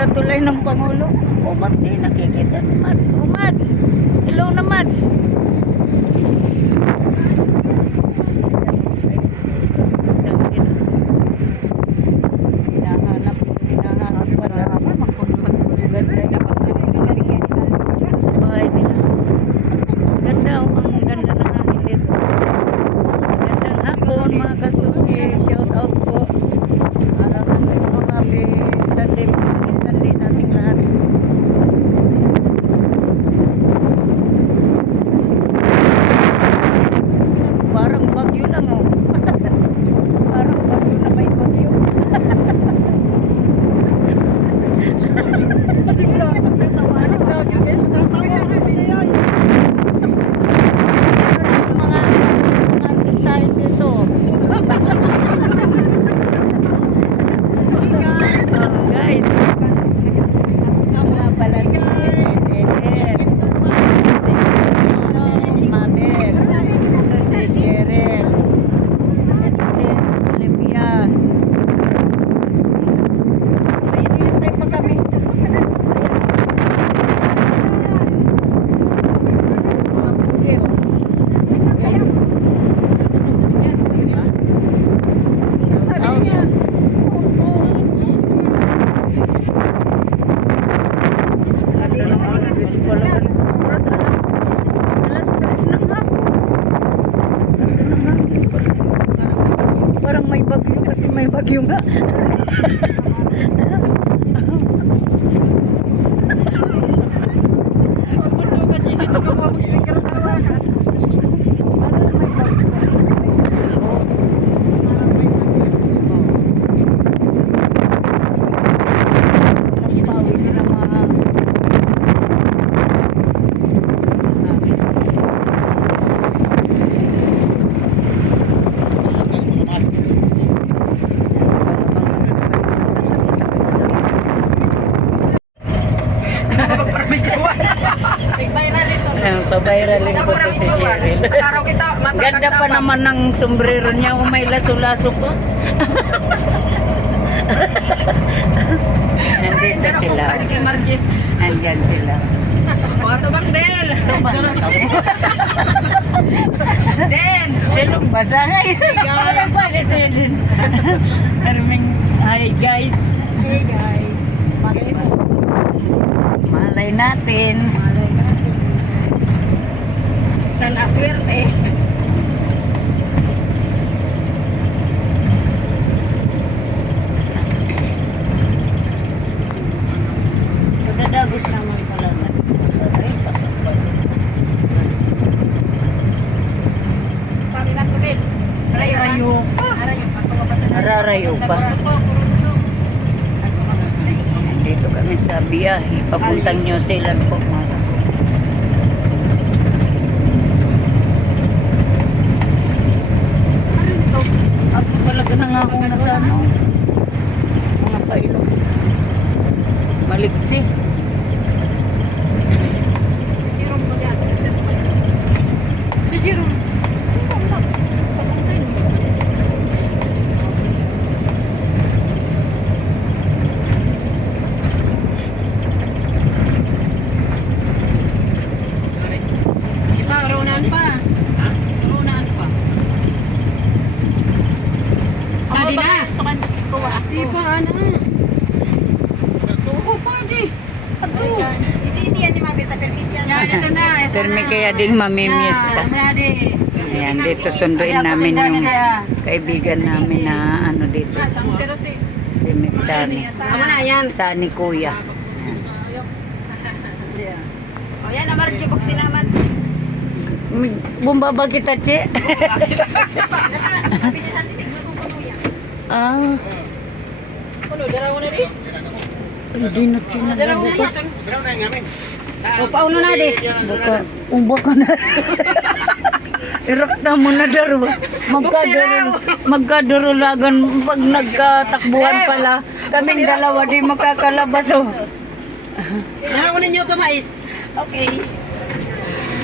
sa tulay ng Pangulo. O, ba't di nakikita si Mads? O, Mads! Hello na, Mads! Hinahanap pa na magpunta. Dapat sa bahay nila. Ganda, ang ganda ng hangin dito. Magandang hapon, mga kasuki. Shout out po. Happy Sunday, happy Sunday sa ating lahat. Parang bagyo lang, oh. Parang bagyo na may bagyo. Mga design dito. Guys, nga pala si Eder, si Mabel, ito si Cheryl, ito si Olivia. May hinihintay pa kami. Parang may bagyo kasi may bagyo nga. Pabayraling ko to si Cheryl. Ganda pa naman ng sombrero niya. May laso-laso ko. Nandito sila. Andyan sila. O, ito bang Del? Den! Silong basa nga yun. Parang pala siya dun. Hi guys. Hey guys. Malay natin. Sana swerte. Pagdadagos naman pala na. Pasok pa. Sabi lang ko Del. Arayo. Ararayo pa. Dito kami sa biyahe. Papuntang New Zealand po mga kasuki. Ako talaga na nga kung nasa ano. Mga pailog. Maliksi. Jerome mo yan. Jerome. Di pa, ano? Oo, pwede. Ato. Isi-isiyan ni Mabel, tapirkis yan. Ito na. Termi kaya din mamimiss ka. Ayan, dito sunduin namin yung kaibigan namin na ano dito. Si Mitsani. Amo na yan. Sani Kuya. O yan, Amarchi, buksi naman. Bumaba kita, Che. Ah. Ano, daraw na rin? Hindi na China. Daraw na yan. O, pauno na di. Baka, baka na. Irap na mo na daro. Magkadurulagan pag nagkatakbuhan pala. Kaming dalawa di makakalabas. Oh. Daraw na niyo ito, mais. Okay.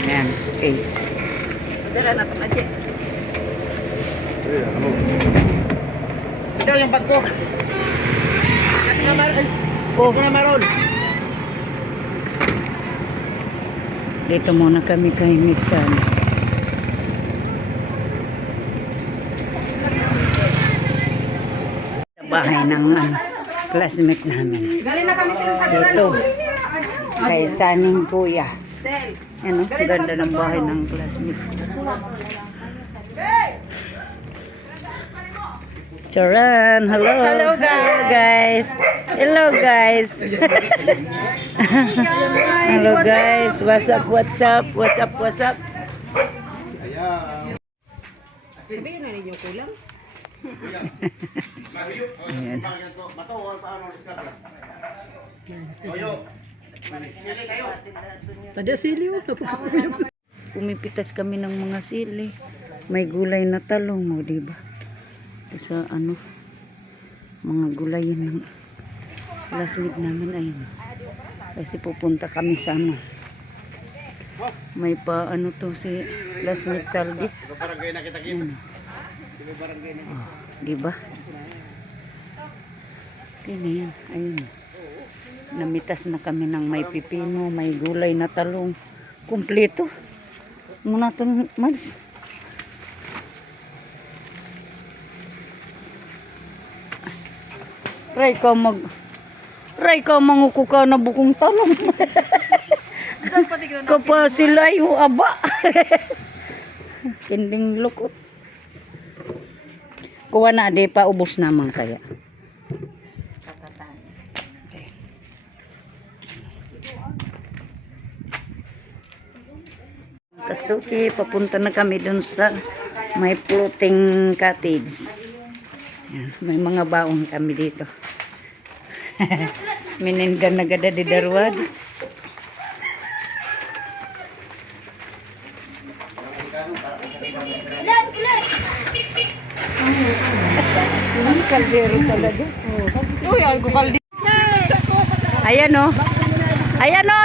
Yan, okay. Dala na ito, Machi. Ito yung bag ko. Oh. Dito muna kami kay Mitsan. Sa bahay ng classmate namin. Galing na kami sa Dito. Kay Saning Kuya. Ano, ganda ng bahay ng classmate. Charan! Hello! Hello guys! Hello guys! Hello guys! What's up? What's up? What's up? What's up? Ayan. Tadi sili oh, Pumipitas kami ng mga sili. May gulay na talong, o diba? Sa ano, mga gulayin ng classmate namin, ayun. Kasi pupunta kami sa ano. May pa ano to si classmate Saldi. Ayun. Oh, diba? Kaya yan, ayun. Namitas na kami ng may pipino, may gulay na talong. Kumpleto. Muna itong Mads. Ray ka manguko ka na bukong talong. Kapa sila yung aba. Kending lukot. Kuha na di pa ubos naman kaya. Kasuki, papunta na kami dun sa may floating cottage. Yan, may mga baon kami dito. Mininggan na gada di darwad. Ang kaldero talaga. Uy, algo kaldi. Ayan o. Ayan o,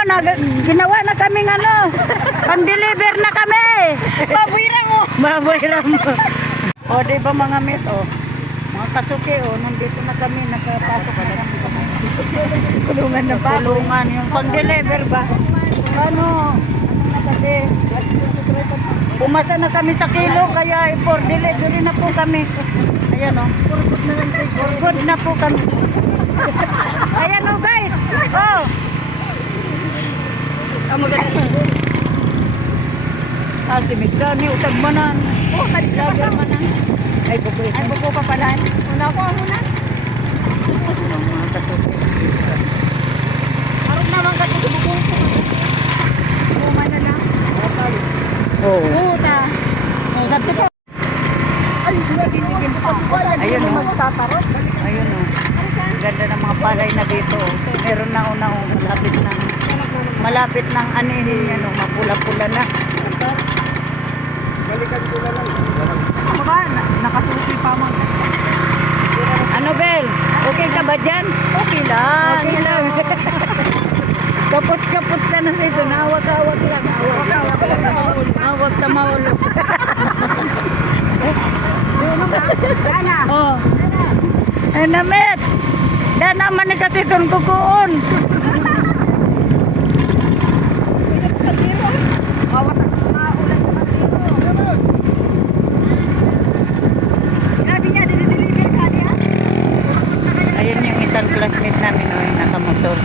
ginawa na kaming ano. Pan-deliver na kami. Babuiran mo. Babayran mo. O, diba mga met o. Mga kasuki o, nandito na kami. Nakapasok na kami. Kulungan na pa. Kulungan. Yung pan-deliver ba? Ano na kasi. Pumasa na kami sa kilo. Kaya for delivery na po kami. Ayan o. For good na po kami. Ayan o guys. Oh. Si Mitsan, utag manan. Oh, kadlaga manan. Ay, buko. Ay, buko pa pala. Una ko, una. Mga kasuki. Harap naman ka sa buko ko. Uma na lang. Oo. Puta. Oh, dati pa. Ay, ginigin pa. Ayun o. Magtatarot. Ayun o. Ganda ng mga palay na dito. Meron na unang malapit ng anihin yan o. Mapula-pula na. Baka, nakasusi pa mo. Ano, Bel? Okay ka ba dyan? Okay lang. Okay lang. Kapot-kapot ka na sa ito. Nawak-awak lang. Awak na maulog. Dana. Oh. Ay, namit. Dana man ni kasi itong kukuon. Awat maulan naman dito. Grabe niya, deliver ka niya. Ayun yung isang classmate namin o, yung nakamotor.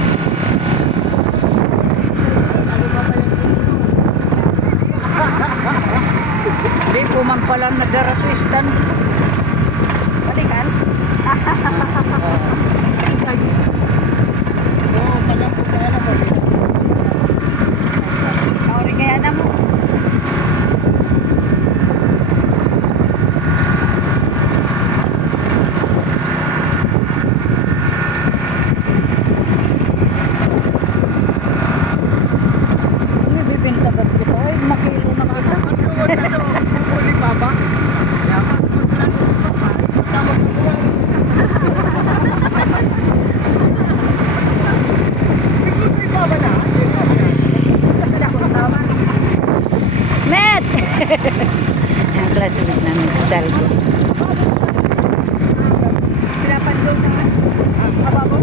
Hindi po man pala nag-araswistan. Balikan. Kaori kaya na mo. Ano bibinta ba dito? Ay, makilo na kita. Met! Ang classmate namin sa Salgo. Pinapandol naman. Kababo.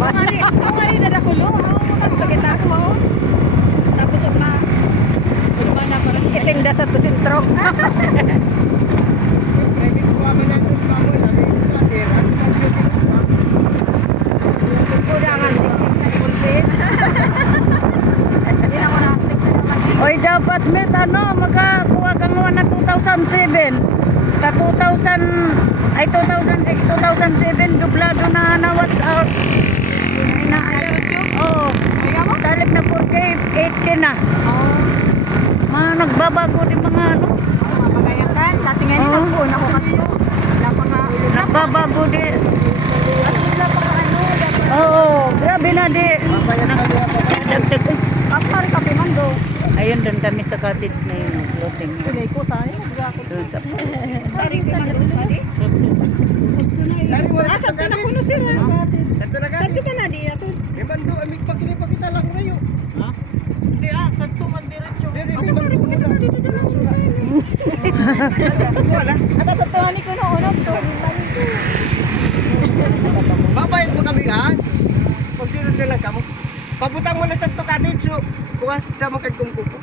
Ang mali na nakulo. Ang bagay ako. Tapos na. Mana para Itinda sa to sentro. Oy, dapat met ano, makakuha ka nga na 2007. Ka 2000, ay 2006, 2007, dublado na na WhatsApp. Ay na, oo. Talik na 4K, 8K na. Mga nagbabago din mga ano. Pagayakan. Dati nga nila po. Ako katlo. Nagbabago din. Oo, grabe na di. Dagdag. Kapar kape mando. Ayun, doon kami sa cottage na yun, floating. Kulay ko tayo. Doon sa Saring ko mando. Sari. Asa ka na kuno sir. Sari ka na di ato. Mando, amig pakili pa kita lang ngayon. Ha? Hindi kanto man diretso. Ako sari ko kita dito dala sa sari. Wala. Ata sa tuwani ko no unop to. Babayad mo kami ha? Pag sinunod na lang kamo. Pabutang mo na sa to cottage so kuha sa mga kagkumkuko.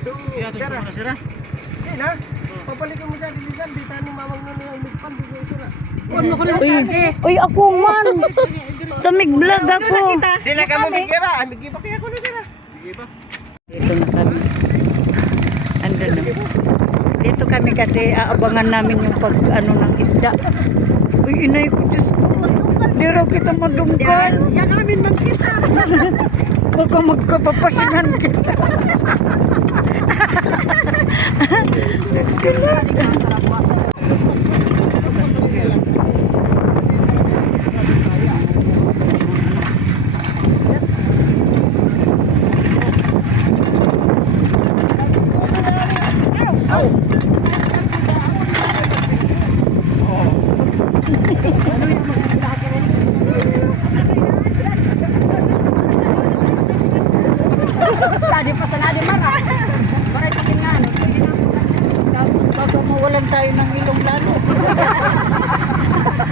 So, kara. Hindi na. Papalikan mo sa dilisan, di tayo mamang na yung migpan, di ko sila. Uy, ako man. Tamig vlog ako. Di na kamo migiba, migiba kaya ko na sila. Migiba. Dito na kami. Andun na. Dito kami kasi aabangan namin yung pag ano ng isda. Uy, inay ko, Diyos ko. Di raw kita madungkal. Yan namin man kita. Baka magkapapasinan kita. Diyos ko na. Sadi pa sa nadi mara. Para ito tingnan. Baka mawalan tayo ng ilong lalo.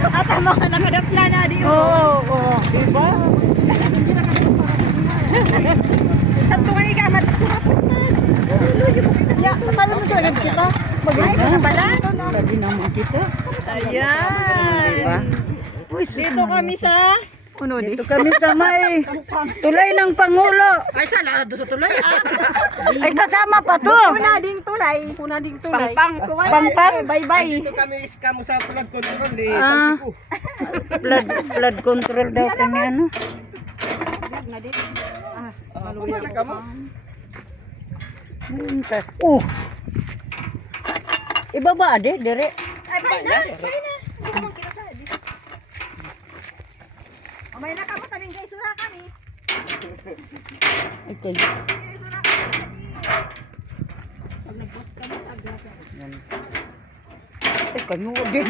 Ata mo ka nakadapla na di. Oo, oo. Diba? Santo nga ikamat ko kapatid. Ya, saan mo sila kita? Magay ka na pala. Sabi naman kita. Ayan. Diba? Uy, Dito kami sa Uno di. dito kami sa may tulay ng Pangulo. Ay sala do sa tulay. Ay, kasama pa to. Una ding tulay. Pang. Pang. Bye-bye. Dito kami iskamo sa flood control ni Ah. Santico. Flood control daw kami ano. Kuha na kamo. Ibaba ade, dire. Ay, bye na. Hindi naman kita sa di. Amay na kamo tabing guys, sura kami. Ito. Pag nag-post kami, agla ka. Ito kanyo din.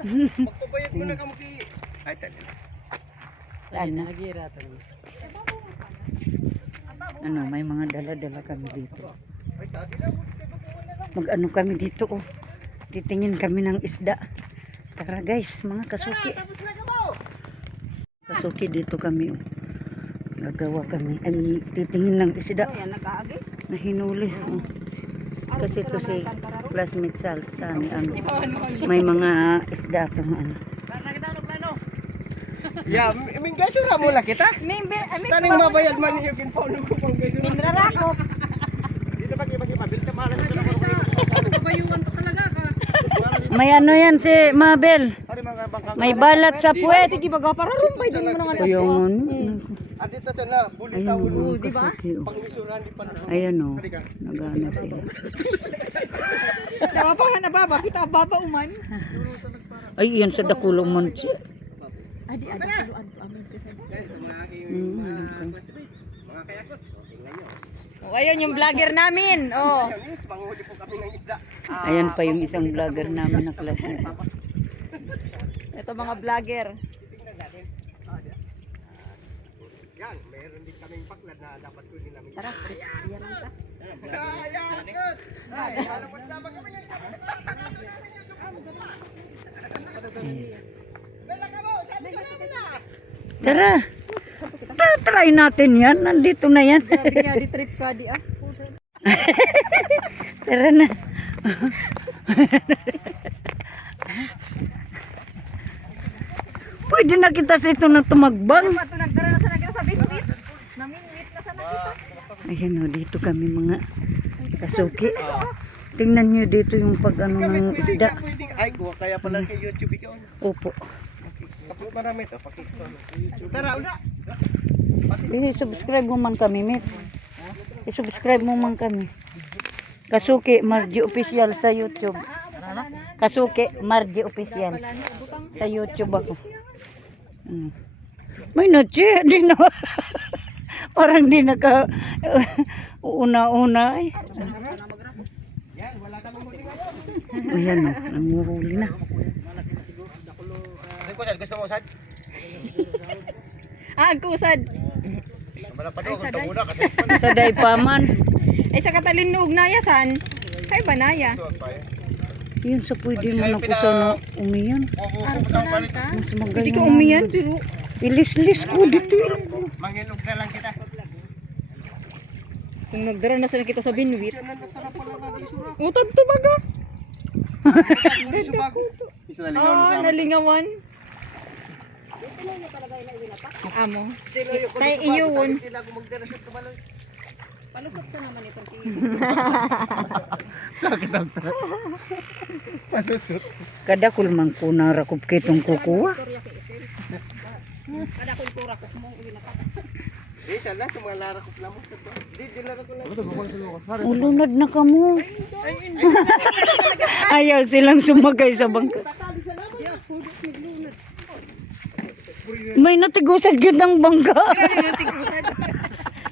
Magpabayad mo na kamo kay ay tani. Ano, may mga dala-dala kami dito. Mag-ano kami dito, oh. Titingin kami ng isda. Tara guys, mga kasuki. Kasuki dito kami, oh. Gagawa kami. Ay, titingin ng isda. Yan nag-aagi. Na hinuli, oh. Kasi ito si classmate sa amin, ano. May mga isda to, ano. Ya, mingga sura mo la kita. Mimbe, Taning mabayad man niyo kin paulo ko pang guys. minrara ko. Dito pagi mabil ka malas ko na Kabayuan pa talaga ka. May ano yan si Mabel. Ari mga bangkang. May balat sa puwet. Sige baga para rumpay din mo nang ano. Kuyon. Dito sa na buli Ayun, tawon. mga kasuki, oh. Pangisuran di pa na. Ayan, oh. Nagana sila. Dawa pa na baba, kita baba uman. Ay, iyan sa dakulong man siya. Adi kulo adto amin sa. Mga kayakot. Tingnan niyo. Oh, ayun yung vlogger namin. Oh. News manghuli po kami ng isda. Ayan pa yung isang vlogger namin na classmate. Ito mga vlogger. Yan, meron din kaming paklad na dapat kunin namin. Tara, yan lang ta. Kayakot. Ay, malapot naman kami yan. Tara. Try natin yan. Nandito na yan. Grabe niya, di trip ka, di ah. Tara na. Pwede na kita sa ito na tumagbang. Pato nagdara na sa nagdara sa biscuit. Namingwit na sa nakita. Ayan o, dito kami mga kasuki. Tingnan nyo dito yung pag ano ng isda. Ay, kuha kaya pala kay YouTube ikaw. Opo. Marami ito, pakita. Tara, una. I-subscribe mo man kami, Mit. I-subscribe mo man kami. Kasuki Margie Official sa YouTube. Kasuki Margie Official. Sa YouTube ako. May natsi, di na. Parang di naka una-una eh. Yan, wala ka nang huli ngayon. Ayan o, nanguhuli na. Gusto mo, Sad? Ah, agkusad. Wala pa doon, kung muna kasi. Sa daypaman. Ay sa katalinog na yasan. Kay banaya. Yun sa pwede mo na ko sa umiyan. Mas magaling. Hindi ka umiyan, pero Ilis-lis ko dito. Mangilog na lang kita. kung nagdara na sa kita sa binwit. Utad to baga. Isa na ligaw Ah, nalingawan. Amo. Tay iyo won. Palusot sa naman itong Sakit ang tayo. Palusot. Kada kulmang ko na rakop kitong kukuha. Kada kultura ko mo ginata. Isa na, mga larakop lang mo. Di larakop lang. Ulunod na kamo. Ayaw silang sumakay sa bangka. May natigusan yun ng bangka.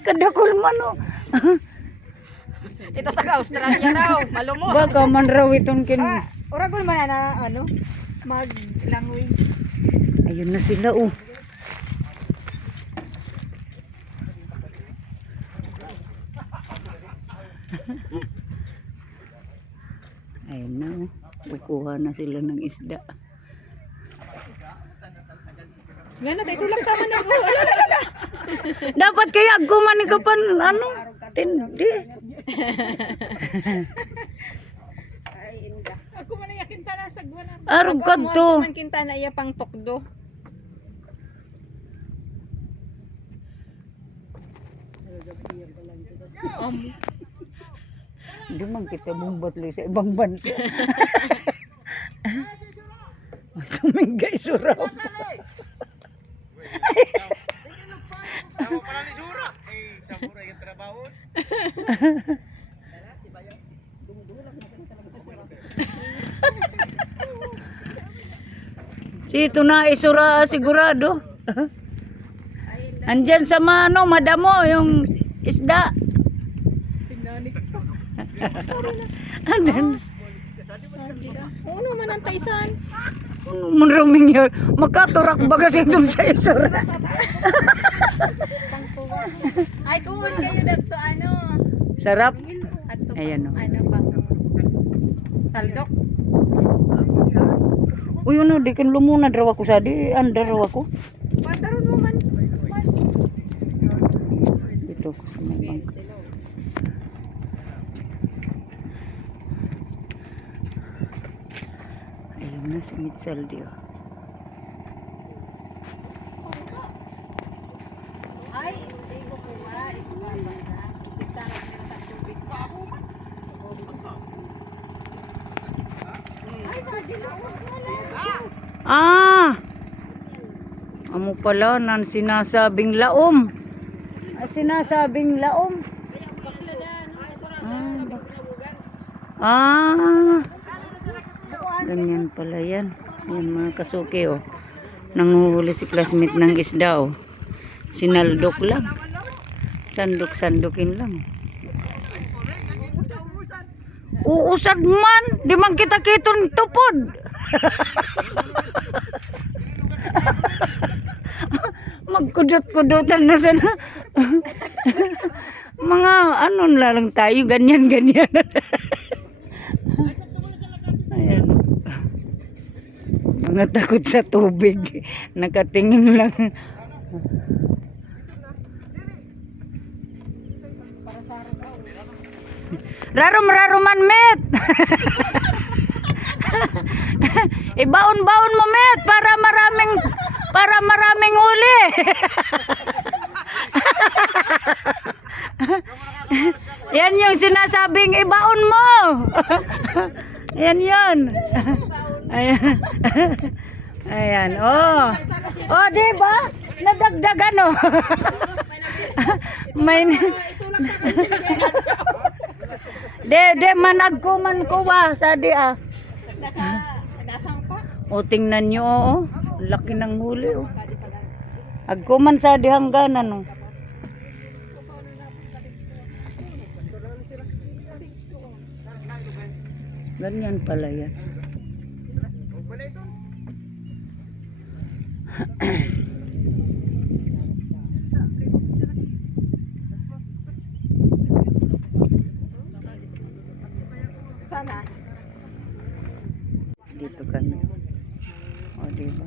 Kada kulman o. Ito taga Australia raw, malumot. Baka man raw itong kin... Oragon man na ano, maglangoy. Ayun na sila oh. Ayun na oh. Kukuha na sila ng isda. Ngano tay tulak tama na ko. Dapat kaya agkuman ka pan ano? Tindi. Ako man yakin ta na sa gwana. Arog kadto. Man kinta na iya pang tokdo. Di man kita bumbat li sa ibang bansa. Tumingay surap. Tama pala ni Sura. Sa mura yung trabaho. Sito na isura sigurado. Andyan sa mano, madamo yung isda. Andyan. Uno man ang taysan. Munruming yun. Makaturak baga sitom sa isura. Ay kuwan kayo dito ano. Sarap. Ato Ayan o. ano pa taldok. Uy, ano, di kan lumunad raw ako sa di. Andar raw ako. Pandaron mo man. Dito ako sa may bangka. Ayun na si Mitsaldi oh. Ay, hindi ko kuha. Iksara nila sa tubig. Ay, sa dilaw. Ah! Amo pala nan sinasabing laom. Sinasabing laom. Ah. Ganyan pala yan. Yan mga kasuki oh. Nanguhuli si classmate ng isda oh. Sinaldok lang. Sandok-sandokin lang. Uusad man. Di man kita kitong tupod. Magkudot-kudutan na sana. Mga ano lang tayo. Ganyan-ganyan. Ayan. Mga takot sa tubig. Nakatingin lang. Rarum-raruman, met! Ibaon-baon mo, met, para maraming uli. Yan yung sinasabing ibaon mo. Yan yun. Ayan. Ayan, oh. Oh, di ba? Nadagdagan, oh. May de managkuman ko ba sa di ah. O tingnan nyo, oh. Laki ng huli, oh. Agkuman sa di hangganan, oh. Ganyan pala yan. Sana. Dito kami. O, diba?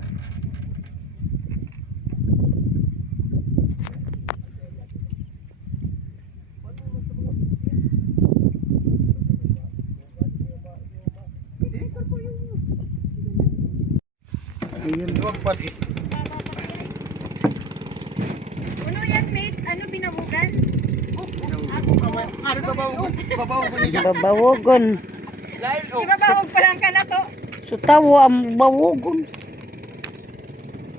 Ayun. Huwag pati. Ano yan, mate? Ano binabugan? Ano babaw ko niya? Babawogon. Lain oh. Ibabawag pa lang ka na to. So tawo ang bawogon.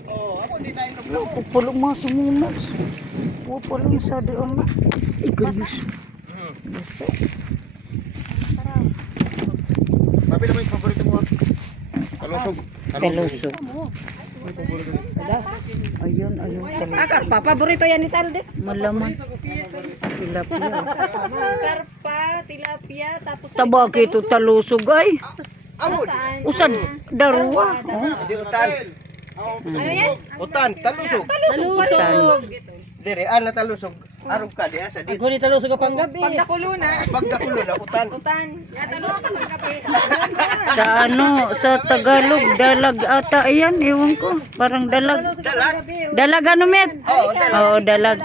Oh, ako di tayo Lo, pupulong mga sumunas. Pupulong sa di ama. Igulis. Basa. Sabi naman yung paborito mo. Talusog. Talusog. Ayun, ayun. Akar pa, paborito yan ni Salde. Malaman. Tilapia. Karpa, tilapia, tapos Tabak ito talusog ay. Amod. Usad darwa. Oh. Di utan. ano yan? Utan, talusog. Talusog. Dire, na talusog. Arog ka diya sa dito. Ako ni talusog pang gabi. Pag nakulo na, Pagkakulo na utan. utan. Yatalos ka ng kape. Sa ano, sa Tagalog, dalag ata yan. Ewan ko. Parang dalag. Dalag. Dalag ano, met? Oo, dalag. Oo, dalag.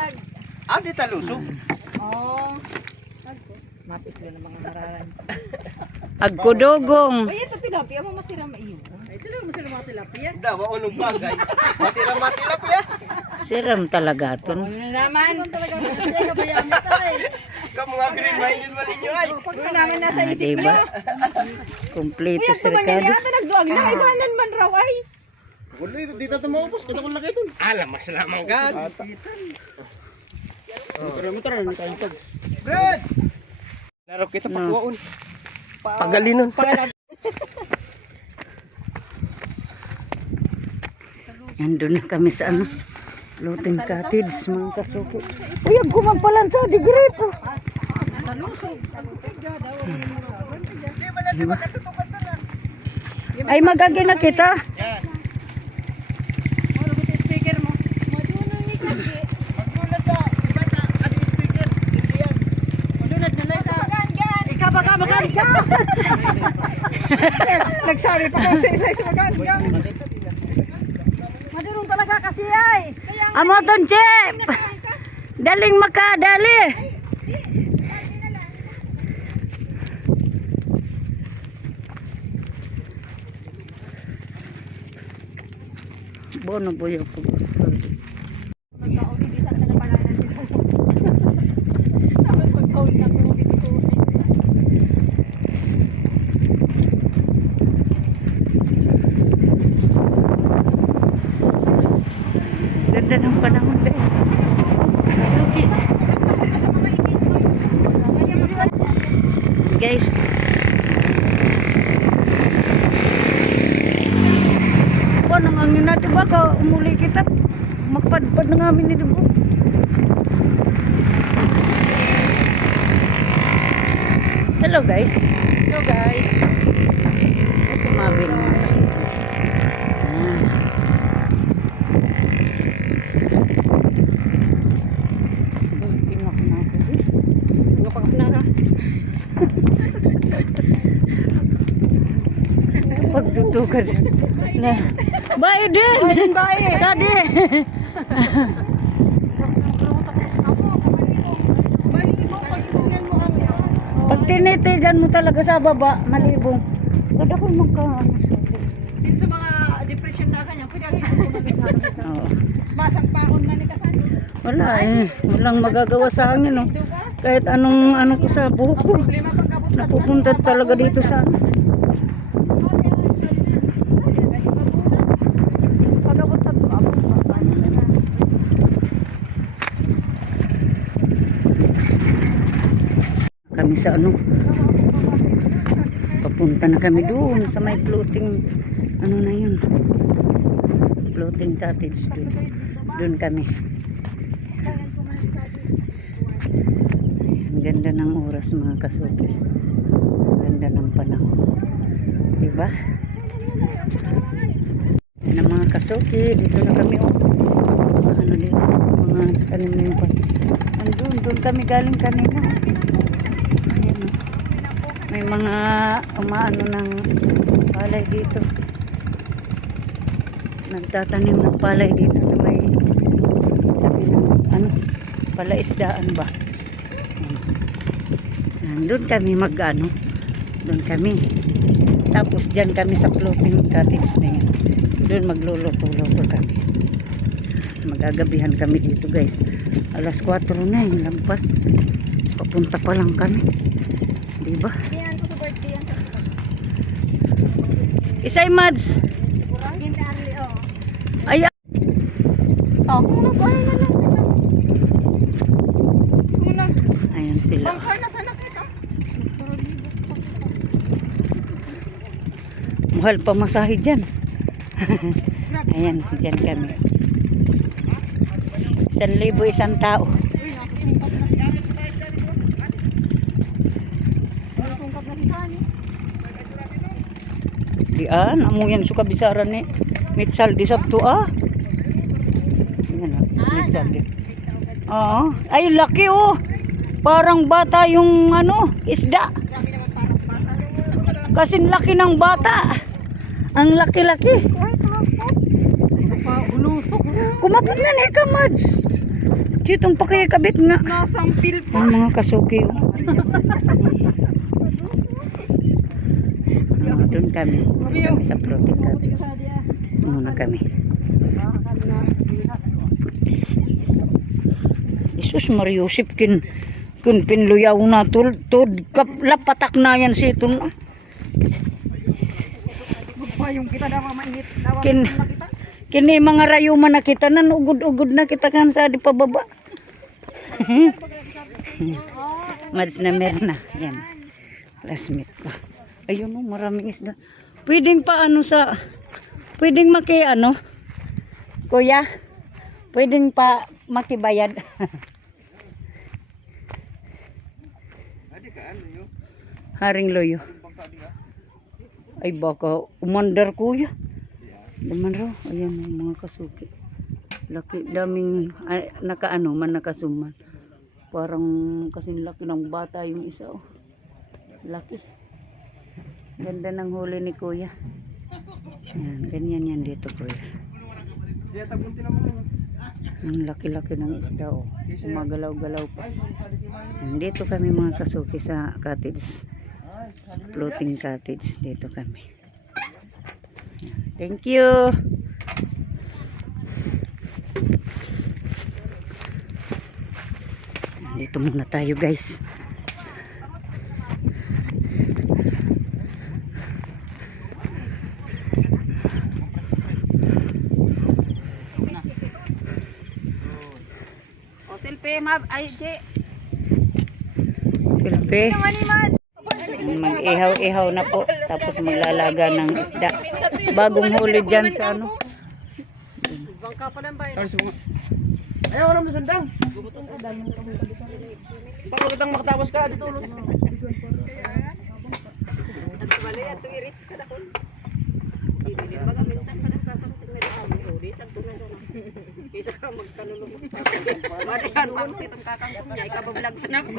Di talusog. Oh. Mapis din ang mga hararan. Agkudugong. Ay, ito tilapia mo masira maiyo. Ito lang masira mga tilapia. Dawa unong bagay. Masira matilap ya. Siram talaga ton. Ano naman? Talaga hindi ka bayamit ay. Kamu nga green minded man ninyo ay. Pag naman nasa isip Diba? niya. Kompleto Kuya, si tumangin Ricardo. nga ito nagduwag na. Ibanan man raw ay. Kulo dito ta maupos kada kun laki dun. Alam mas lamang gad. Pero mo tara ni kain tag. Brad. Laro kita pagwaon. Pagalinon. Nandun na kami sa ano. Luting Cottage, mga kasuki. Uy, ang gumampalan sa degree po. Diba? Ay, magagi na kita. Yan. Speaker mo. Magdulat sa bata adi speaker. Hindi yan. Lunad na lang ka. Ikaw baka maganggam. Nagsabi pa ko sa isa maganggam. Madirong talaga kasi ay. Amo ton, Chep. Daling makadali. Bono po yung ganda ng panahon, guys. Suki. Guys. Ano nga nga natin ba ka umuli kita magpadpad na nga amin ni Dubo. Hello guys. Hello guys. Sumabi naman kasi. Tingok na ako. Ngapagap na ka. Pagtuto. ka na. Biden. Sadi. Pag tinitigan mo talaga sa baba, malibong. Wala ko magka ano sabi. Sa mga depression na kanya, pwede ako Oo. masang paon na ni Kasan. Wala eh. Walang magagawa sa hangin, no. Kahit anong ano ko sa buhok ko. Problema pagkabot sa Napupunta talaga dito sa pagkabot sa tuwa mo. kami sa ano. Papunta na kami doon sa may floating ano na yun. Floating cottage doon. Doon kami. Ang ganda ng oras mga kasuki. Ang ganda ng panahon. Diba? Yan ang mga kasuki. Dito na kami. Oh. Mga ano dito. Mga tanim na yung doon kami galing kanina. Ayan, oh. May mga umaano ng palay dito. Nagtatanim ng palay dito sa may sabi ng ano, palaisdaan ba? Doon kami mag-ano, doon kami. Tapos dyan kami sa floating cottage na yan. Doon magluluto-luto kami. Magagabihan kami dito guys. Alas 4 na yung lampas. Papunta pa lang kami. Diba? Yan ko sa birthday yan. Isay Mads. Hindi ali oh. Ay, Oh, kuno ko na lang. Kuno. ayan sila. Bangkay na sana kita. Mahal pa masahe dyan. Ayan, dyan kami. 1,000 isang tao. Sungkap na kita ni. Diyan, amo yan suka bisaran ni Mitsal di sabto ah. Yan ah, Mitsal di. Oo. Ay, laki oh. Parang bata yung ano, isda. Grabe naman parang bata. Kasing laki ng bata. Ang laki-laki. Ay, kumapot. Ulusok. Kumapot na ni ka, Mads. Ditong pa kayo kabit nga. Nasang pil pa. Ang mga kasuki oh. Doon kami. Doon kami sa floating cottage. Muna kami. Isus Mariusip kin pinluyaw na tud lapatak na yan si itong Yung kita daw mainit. kin kini mga rayuman na kita nan ugod-ugod na kita kan sa di pababa. Mads na merna yan. Classmate ko. Ayun oh, maraming isda. Pwedeng pa ano sa pwedeng maki ano kuya, pwedeng pa makibayad. Haring loyo. Ay baka umandar kuya. Naman raw. Ayan mga kasuki. Laki, daming nakaano man nakasuman. Parang kasing laki ng bata yung isa oh. Laki. Ganda ng huli ni kuya. Yan, ganyan yan dito kuya. Ang laki-laki ng isda oh. Gumagalaw-galaw pa. Yan, dito kami mga kasuki sa cottage. Floating cottage. Dito kami. Yan, thank you. Dito muna tayo guys. Selfie mab ay je. Selfie. Naman ni Mad. Mag-ihaw-ihaw na po. Tapos maglalaga ng isda. Bagong huli dyan sa ano. Bangka pa lang ba? Ayaw, wala mo sundang. Pag kitang makatapos ka, dito ulit. Bali ato iris ka dakon. Hindi baga minsan ka nagkakamuting na daan. Odi sa tunas na. Kisa ka magkalulubos pa. Madihan mo si itong kakangkong niya ikabablog sa nako.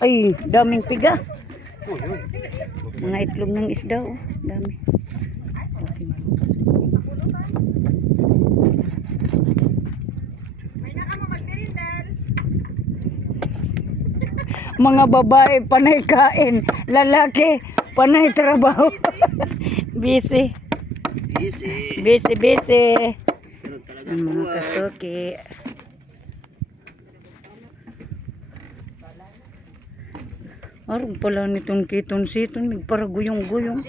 Ay, daming piga. Mga itlog ng isda oh. dami. Okay, mga kasuki. May nakama magdirindal. Mga babae, panay kain. Lalaki, panay trabaho. Busy. Easy. Busy, busy. Pero talaga Ang mga buhay. kasuki. Arong pala nitong kiton-siton. May paraguyong-guyong.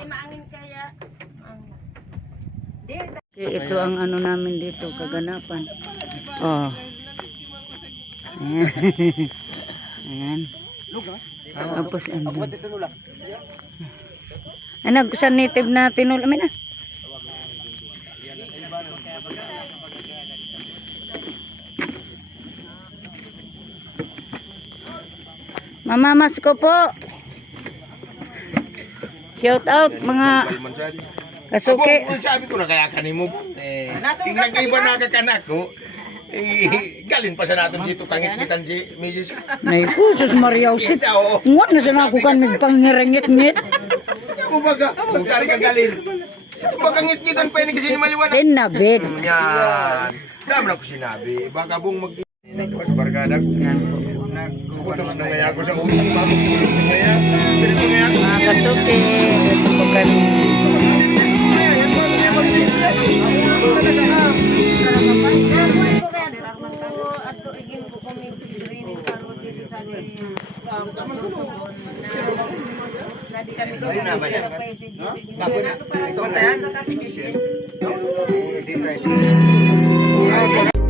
Okay, ito ang ano namin dito, kaganapan. Oh. Ayan. Ayan. Tapos ano. Dito nula. Ano, sa native na tinulamin na. Mamamas ko po. Shout out mga kasuki. Kung sabi ko na kaya kanimo tingnan kayo ba nakakanak ko? Galing pa sa natin si Tukangit-ngitan si Mrs. Nay kusus Maria Usit. Ngwan na sana ako kan pangirengit-ngit. Ako baga, magkari ka galing. Ito Tukangit-ngitan pa yun kasi ni maliwanag. Then na bed. Yan. Dami na ko sinabi. Baka buong barkadag. Yan po. Putos na ngaya ko sa ulo. Mamupulos na ngaya. Pero kung ngaya ko Mga kasuki, ito po kami. Ito tayo.